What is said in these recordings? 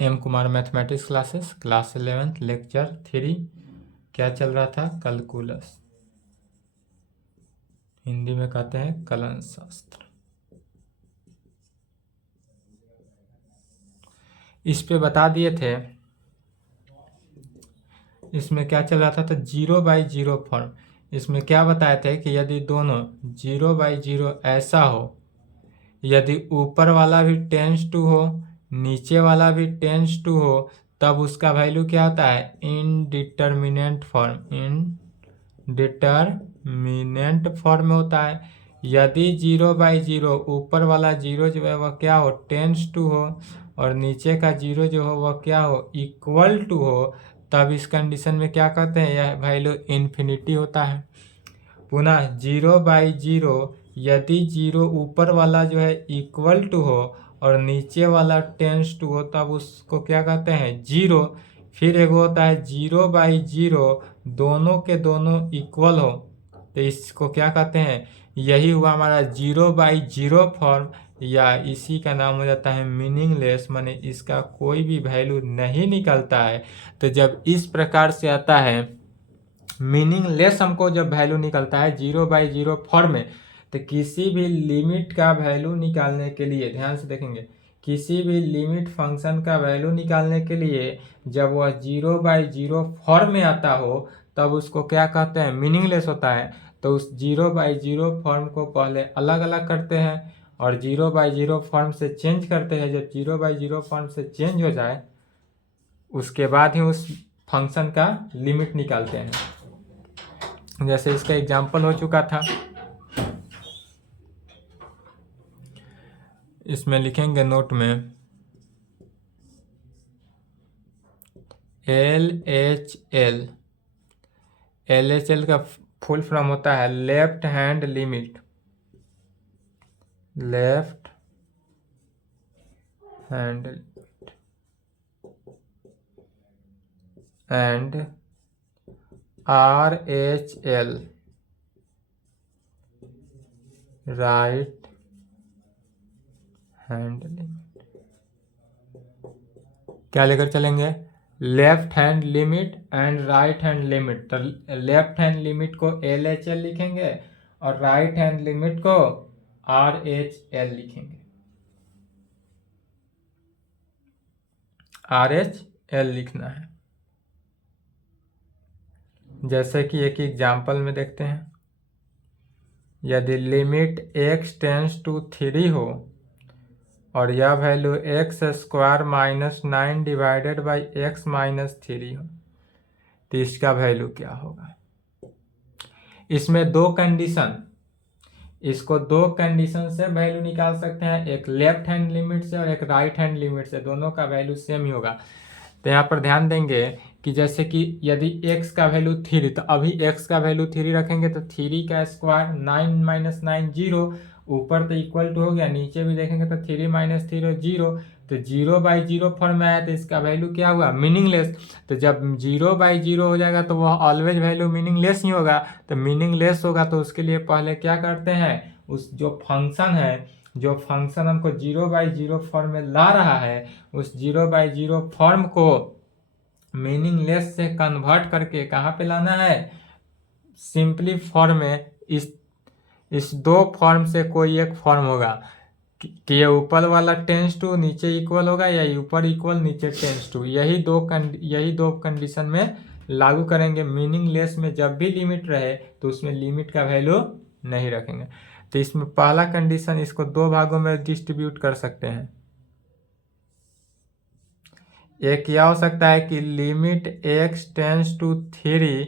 M Kumar mathematics classes, class 11 lecture 3। क्या चल रहा था? कैलकुलस, हिंदी में कहते हैं कलन शास्त्र। इस पे बता दिए थे, इसमें क्या चल रहा था तो 0/0 फॉर्म। इसमें क्या बताए थे कि यदि दोनों 0/0 ऐसा हो, यदि ऊपर वाला भी टेंस टू हो, नीचे वाला भी टेंस टू हो, तब उसका वैल्यू क्या होता है? Indeterminate form. इनडिटर्मिनेंट फॉर्म में होता है। यदि 0/0 ऊपर वाला जीरो जो है वह क्या हो? टेंस टू हो, और नीचे का जीरो जो हो वह क्या हो? इक्वल टू हो, तब इस कंडीशन में क्या कहते हैं? यह वैल्यू इन्फिनिटी होता है। पुनः 0/0 यदि जीरो ऊपर वाला जो है इक्वल टू हो और नीचे वाला टेंस टू हो, तब उसको क्या कहते हैं? जीरो। फिर एक होता है 0/0 दोनों के दोनों इक्वल हो, तो इसको क्या कहते हैं? यही हुआ हमारा 0/0 फॉर्म, या इसी का नाम हो जाता है मीनिंगलेस, माने इसका कोई भी वैल्यू नहीं निकलता है। तो जब इस प्रकार से आता है मीनिंगलेस, हमको जब वैल्यू निकलता है 0/0 फॉर्म में, तो किसी भी लिमिट का वैल्यू निकालने के लिए ध्यान से देखेंगे, किसी भी लिमिट फंक्शन का वैल्यू निकालने के लिए जब वह 0/0 फॉर्म में आता हो, तब उसको क्या कहते हैं? मीनिंगलेस होता है। तो उस 0/0 फॉर्म को पहले अलग अलग करते हैं और 0/0 फॉर्म से चेंज करते हैं। जब 0/0 फॉर्म से चेंज हो जाए, उसके बाद ही उस फंक्शन का लिमिट निकालते हैं। जैसे इसका एग्जाम्पल हो चुका था, इसमें लिखेंगे नोट में LHL। LHL का फुल फॉर्म होता है left hand limit. Left hand and RHL right hand limit. क्या लेकर चलेंगे? Left hand limit and right hand limit. तो लेफ्ट हैंड लिमिट को LHL लिखेंगे और राइट हैंड लिमिट को RHL लिखेंगे। RHL लिखना है। जैसे कि एक एग्जाम्पल में देखते हैं, यदि लिमिट x टेंस टू 3 हो और यह value x² - 9 divided by x - 3 हो, तो इसका वैल्यू क्या होगा? इसमें दो कंडीशन, इसको दो कंडीशन से वैल्यू निकाल सकते हैं, एक लेफ्ट हैंड लिमिट से और एक राइट हैंड लिमिट से। दोनों का वैल्यू सेम ही होगा। तो यहाँ पर ध्यान देंगे कि जैसे कि यदि x का वैल्यू 3, तो अभी x का वैल्यू 3 रखेंगे तो 3 का स्क्वायर 9 - 9 0, ऊपर तो इक्वल टू हो गया, नीचे भी देखेंगे तो 3 - 3 0। तो 0/0 फॉर्म में आया तो इसका वैल्यू क्या हुआ? मीनिंगलेस। तो जब 0/0 हो जाएगा तो वह ऑलवेज वैल्यू मीनिंगलेस ही होगा। तो मीनिंगलेस होगा तो उसके लिए पहले क्या करते हैं, उस जो फंक्शन है, जो फंक्शन हमको 0/0 फॉर्म में ला रहा है, उस 0/0 फॉर्म को मीनिंगलेस से कन्वर्ट करके कहाँ पे लाना है? सिंपली फॉर्म में। इस दो फॉर्म से कोई एक फॉर्म होगा कि ये ऊपर वाला टेंस टू नीचे इक्वल होगा, या ऊपर इक्वल नीचे टेंस टू। यही दो कंडीशन में लागू करेंगे। मीनिंगलेस में जब भी लिमिट रहे तो उसमें लिमिट का वैल्यू नहीं रखेंगे। तो इसमें पहला कंडीशन, इसको दो भागों में डिस्ट्रीब्यूट कर सकते हैं। एक क्या हो सकता है कि limit x tends to 3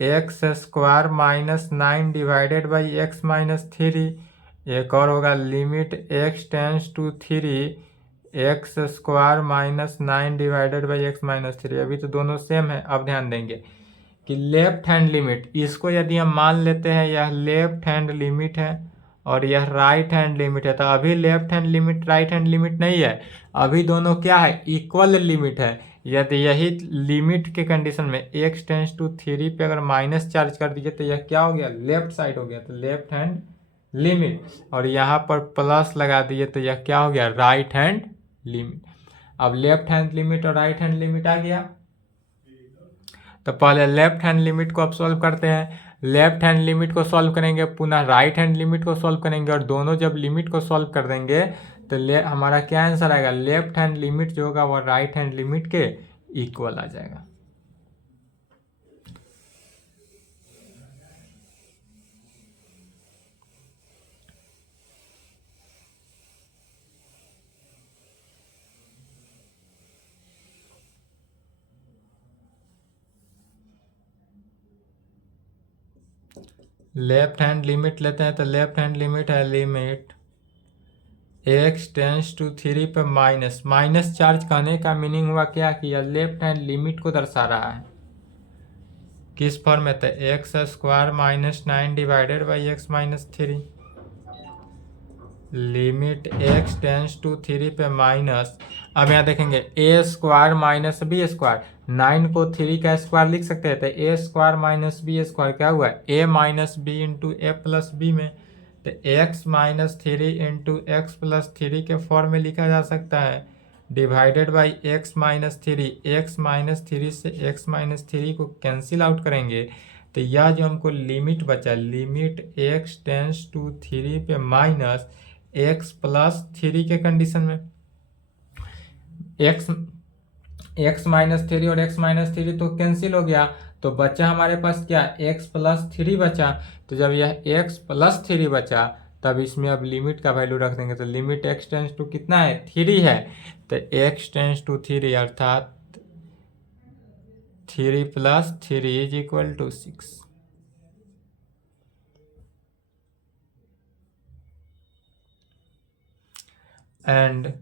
x² - 9 divided by x - 3। एक और होगा limit x tends to 3 x square minus 9 divided by x minus 3। अभी तो दोनों सेम है। अब ध्यान देंगे कि लेफ्ट हैंड लिमिट, इसको यदि हम मान लेते हैं यह लेफ्ट हैंड लिमिट है और यह राइट हैंड लिमिट है, तो अभी left hand limit right hand limit नहीं है, अभी दोनों क्या है, इक्वल लिमिट है। यदि यही लिमिट के कंडीशन में x टेंस टू 3 पे अगर माइनस चार्ज कर दीजिए तो यह क्या हो गया, लेफ्ट साइड हो गया, तो लेफ्ट हैंड लिमिट, और यहाँ पर प्लस लगा दिए तो यह क्या हो गया, राइट हैंड लिमिट। अब लेफ्ट हैंड लिमिट और राइट हैंड लिमिट आ गया। तो पहले लेफ्ट हैंड लिमिट को अब सॉल्व करते हैं। लेफ्ट हैंड लिमिट को सॉल्व करेंगे, पुनः राइट हैंड लिमिट को सॉल्व करेंगे, और दोनों जब लिमिट को सॉल्व कर देंगे तो हमारा क्या आंसर आएगा, लेफ्ट हैंड लिमिट जो होगा वो राइट हैंड लिमिट के इक्वल आ जाएगा। लेफ्ट हैंड लिमिट लेते हैं, तो लेफ्ट हैंड लिमिट है लिमिट x टेंस टू 3 पर माइनस चार्ज करने का मीनिंग हुआ क्या, कि यह लेफ्ट हैंड लिमिट को दर्शा रहा है। किस फॉर्म में, तो x square minus 9 divided by x minus 3। Limit x tends to 3 पे माइनस, अब यहाँ देखेंगे A square minus B square, 9 को 3 का स्क्वायर लिख सकते हैं, तो A square minus B square क्या हुआ, A minus B into A plus B में, तो x minus 3 into x plus 3 के फॉर्म में लिखा जा सकता है, divided by x minus 3। X minus 3 से एक्स माइनस 3 को कैंसिल आउट करेंगे, तो यह जो हमको लिमिट बचा, लिमिट x टेंस टू 3 पे माइनस x प्लस 3 के कंडीशन में, x माइनस 3 और x माइनस 3 तो कैंसिल हो गया, तो बचा हमारे पास क्या, x प्लस 3 बचा। तो जब यह x प्लस 3 बचा तब इसमें अब लिमिट का वैल्यू रख देंगे, तो लिमिट x टेंस टू कितना है, 3 है, तो x टेंस टू 3 अर्थात 3 plus 3 is equal to 6। And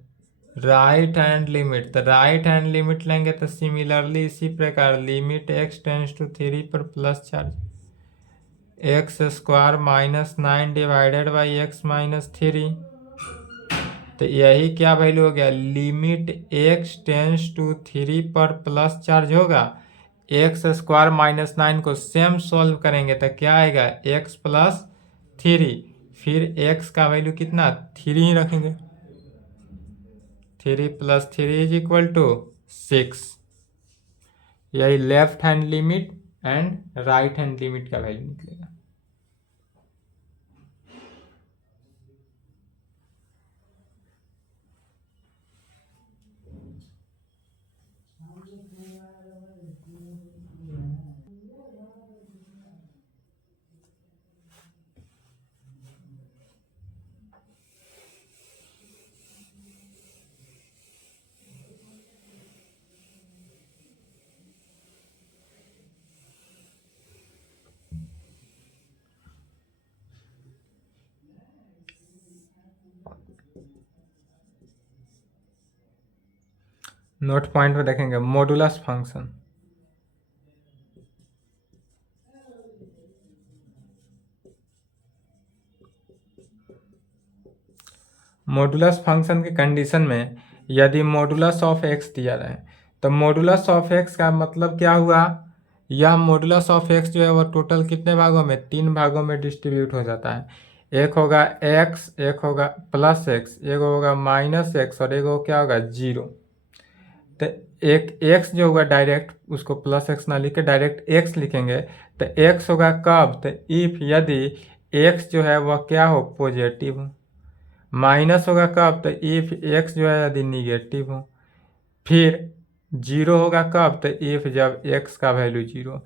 right hand limit, तो राइट हैंड लिमिट लेंगे तो सिमिलरली इसी प्रकार लिमिट x टेंस टू 3 पर plus charge x square minus 9 divided by x minus 3, तो यही क्या वैल्यू हो गया, लिमिट x टेंस टू 3 पर प्लस चार्ज होगा, एक्स स्क्वायर माइनस 9 को सेम सॉल्व करेंगे तो क्या आएगा, x प्लस 3, फिर x का वैल्यू कितना 3 ही रखेंगे, 3 प्लस 3 इज इक्वल टू 6। यही left hand limit and right hand limit का वैल्यू निकलेगा। नोट पॉइंट में देखेंगे मॉडुलस फंक्शन। मॉडुलस फंक्शन के कंडीशन में यदि मॉडुलस ऑफ एक्स दिया रहे तो मॉडुलस ऑफ एक्स का मतलब क्या हुआ, यह मॉडुलस ऑफ एक्स जो है वह टोटल कितने भागों में, 3 भागों में डिस्ट्रीब्यूट हो जाता है। एक होगा x, एक होगा प्लस x, एक होगा माइनस x और एक क्या होगा 0। तो एक x जो होगा डायरेक्ट उसको प्लस x ना लिख के डायरेक्ट x लिखेंगे, तो x होगा कब, तो इफ यदि x जो है वह क्या हो, पॉजिटिव हो। माइनस होगा कब, तो इफ x जो है यदि निगेटिव हो। फिर 0 होगा कब, तो इफ जब x का वैल्यू 0।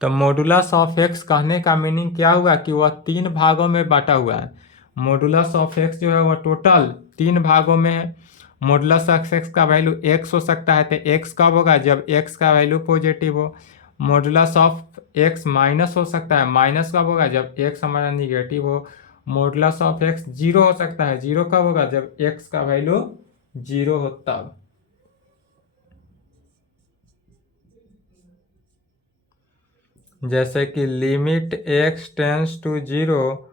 तो मॉडुलस ऑफ x कहने का मीनिंग क्या हुआ कि वह 3 भागों में बांटा हुआ है। मॉडुलस ऑफ x जो है वह टोटल 3 भागों में है। मॉडुलस ऑफ x का वैल्यू x हो सकता है, तो x कब होगा, जब x का वैल्यू पॉजिटिव हो। मॉडुलस ऑफ x माइनस हो सकता है, माइनस कब होगा, जब x हमारा निगेटिव हो। मॉडुलस ऑफ x 0 हो सकता है, 0 कब होगा, जब x का वैल्यू जीरो हो तब। जैसे कि limit x tends to zero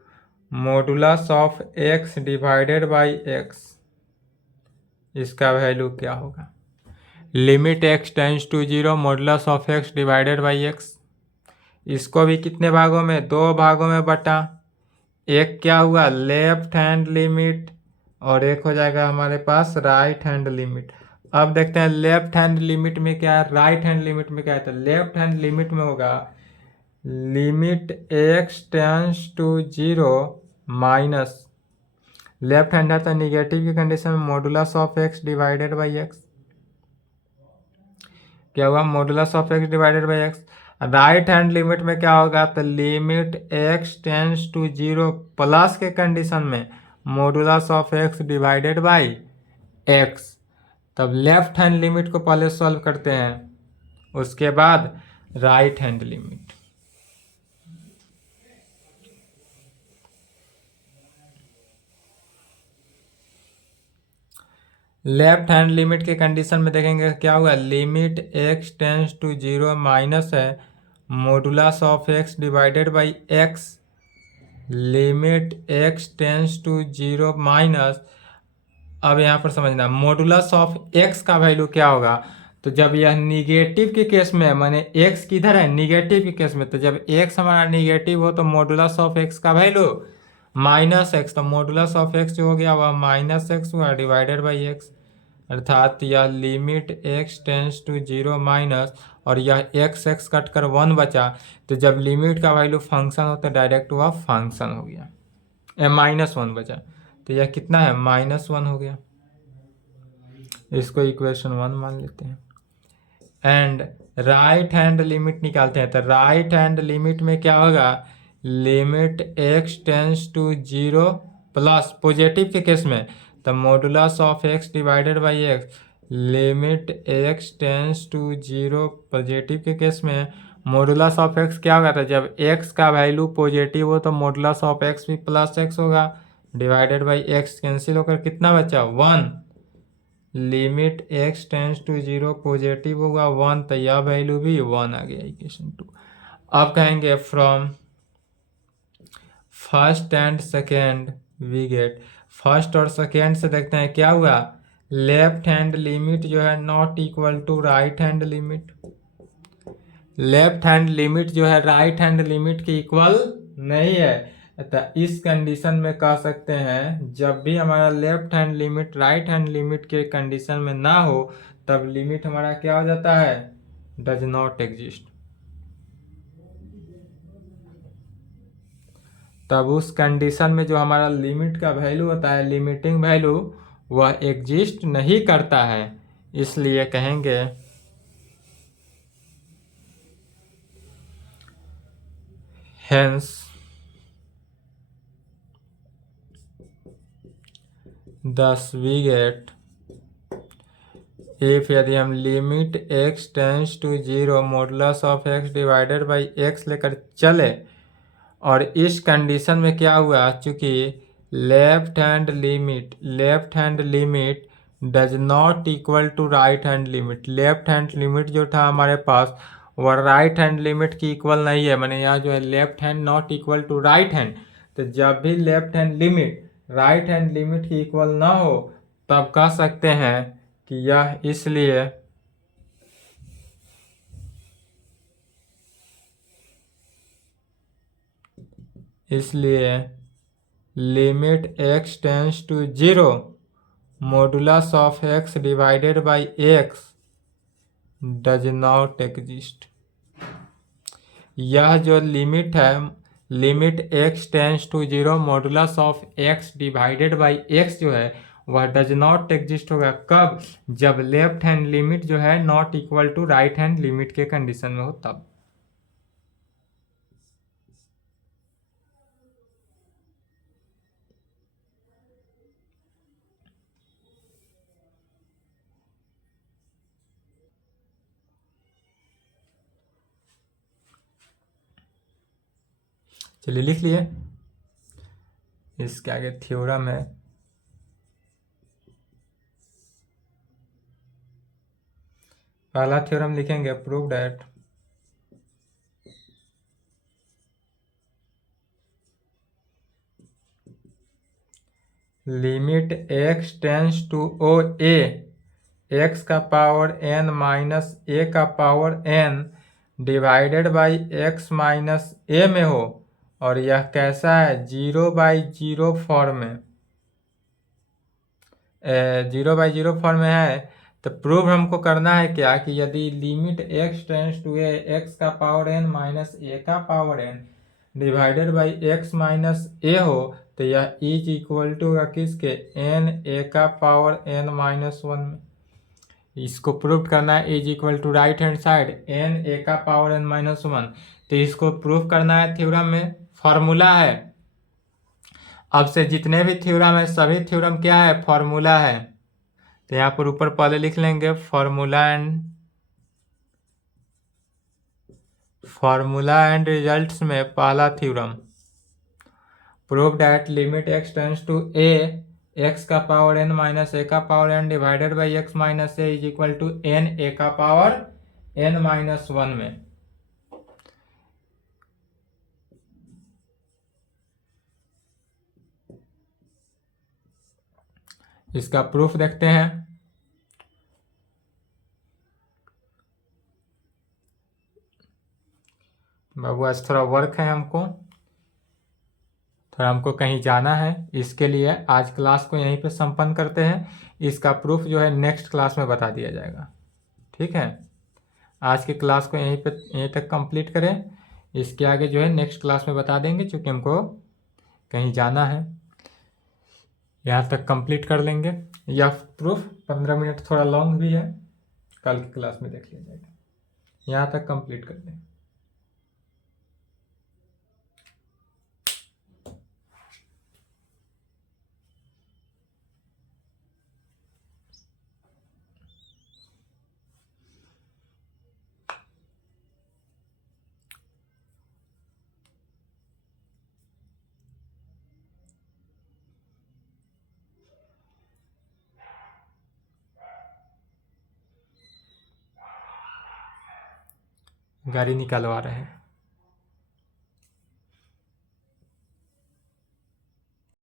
modulus of x divided by x, इसका वैल्यू क्या होगा? Limit x tends to zero modulus of x divided by x, इसको भी कितने भागों में? दो भागों में बटा। एक क्या हुआ? लेफ्ट हैंड लिमिट, और एक हो जाएगा हमारे पास राइट हैंड लिमिट। अब देखते हैं लेफ्ट हैंड लिमिट में क्या है, राइट हैंड लिमिट में क्या है। तो लेफ्ट हैंड लिमिट में होगा limit x tends to zero minus, left hand है तो निगेटिव की कंडीशन में modulus of x divided by x, क्या हुआ? Modulus of x divided by x. Right hand limit में क्या होगा? तो limit x tends to zero plus के कंडीशन में modulus of x divided by x. तब लेफ्ट हैंड लिमिट को पहले सॉल्व करते हैं, उसके बाद right hand limit. Left hand limit के कंडीशन में देखेंगे क्या हुआ? Limit x tends to zero minus है modulus of x divided by x, limit x tends to zero minus. अब यहाँ पर समझना मॉडुलस ऑफ एक्स का वैल्यू क्या होगा। तो जब यह निगेटिव के केस में है, माने एक्स किधर है? निगेटिव के केस में, तो जब एक्स हमारा निगेटिव हो तो मॉडुलस ऑफ एक्स का वैल्यू माइनस एक्स, तो मॉडुलस ऑफ एक्स जो हो गया वह माइनस एक्स हुआ डिवाइडेड बाई एक्स, अर्थात यह limit x tends to zero minus, और यह एक्स एक्स कट कर वन बचा। तो जब लिमिट का वैल्यू फंक्शन हो तो डायरेक्ट वह फंक्शन हो गया, माइनस वन बचा, तो यह कितना है? माइनस वन हो गया। इसको इक्वेशन वन मान लेते हैं। एंड राइट हैंड लिमिट निकालते हैं, तो राइट हैंड लिमिट में क्या होगा? Limit x tends to zero plus, positive के केस में तो modulus of x divided by x, limit x tends to zero positive के केस में मॉडुलस ऑफ एक्स क्या होगा? तो जब एक्स का वैल्यू पॉजिटिव हो तो मॉडुलस ऑफ एक्स भी प्लस एक्स होगा, डिवाइडेड बाई एक्स कैंसिल होकर कितना बचा? One. Limit x tends to zero positive होगा वन, तो यह वैल्यू भी वन आ गया इक्वेशन टू। अब कहेंगे from first and second we get, first और सेकेंड से देखते हैं क्या हुआ? लेफ्ट हैंड लिमिट जो है not equal to right hand limit, left hand limit जो है राइट हैंड लिमिट के इक्वल नहीं है। तो इस कंडीशन में कह सकते हैं जब भी हमारा left hand limit right hand limit के कंडीशन में ना हो तब लिमिट हमारा क्या हो जाता है? Does not exist. तब उस कंडीशन में जो हमारा लिमिट का वैल्यू होता है, लिमिटिंग वैल्यू, वह एग्जिस्ट नहीं करता है। इसलिए कहेंगे hence thus we get, if यदि हम limit x tends to zero modulus of x divided by x लेकर चले, और इस कंडीशन में क्या हुआ? चूंकि left hand limit does not equal to right hand limit, left hand limit जो था हमारे पास वह राइट हैंड लिमिट की इक्वल नहीं है, मैंने यहाँ जो है left hand not equal to right hand. तो जब भी left hand limit right hand limit की इक्वल ना हो तब कह सकते हैं कि यह इसलिए limit x tends to zero modulus of x divided by x does not exist. यह जो लिमिट है, limit x tends to zero modulus of x divided by x जो है वह डज नॉट एग्जिस्ट होगा। कब? जब लेफ्ट हैंड लिमिट जो है not equal to right hand limit के कंडीशन में हो तब। चलिए लिख लिए, इसके आगे थ्योरम है। पहला थ्योरम लिखेंगे, prove that limit x tends to oh a x का पावर n माइनस ए का power n divided by x minus a में हो, और यह कैसा है, 0/0 फॉर्म में, 0/0 फॉर्म में है। तो प्रूव हमको करना है क्या, कि यदि limit x tends to a x का पावर n माइनस ए का power n divided by x minus a हो, तो यह इज इक्वल टू किसके, n ए का पावर n माइनस 1 में। इसको प्रूव करना है, is equal to right hand side n a का पावर n माइनस 1। तो इसको प्रूव करना है, थ्योरम में फॉर्मूला है। अब से जितने भी थ्योरम है सभी थ्योरम क्या है, फॉर्मूला है। तो यहाँ पर ऊपर पहले लिख लेंगे फॉर्मूला एंड रिजल्ट्स में पहला theorem, prove that limit x tends to a x का पावर n माइनस ए का power n divided by x minus a is equal to n a का पावर n माइनस 1 में। इसका proof देखते हैं। बाबू आज थोड़ा वर्क है, थोड़ा हमको कहीं जाना है, इसके लिए आज क्लास को यहीं पे संपन्न करते हैं। इसका प्रूफ जो है नेक्स्ट क्लास में बता दिया जाएगा, ठीक है। आज की क्लास को यहीं तक कंप्लीट करें, इसके आगे जो है नेक्स्ट क्लास में बता देंगे, क्योंकि हमको कहीं जाना है। यहाँ तक कंप्लीट कर लेंगे। यह प्रूफ 15 मिनट थोड़ा लॉन्ग भी है, कल की क्लास में देख लिया जाएगा। यहाँ तक कंप्लीट कर लें। गाड़ी निकलवा रहे हैं।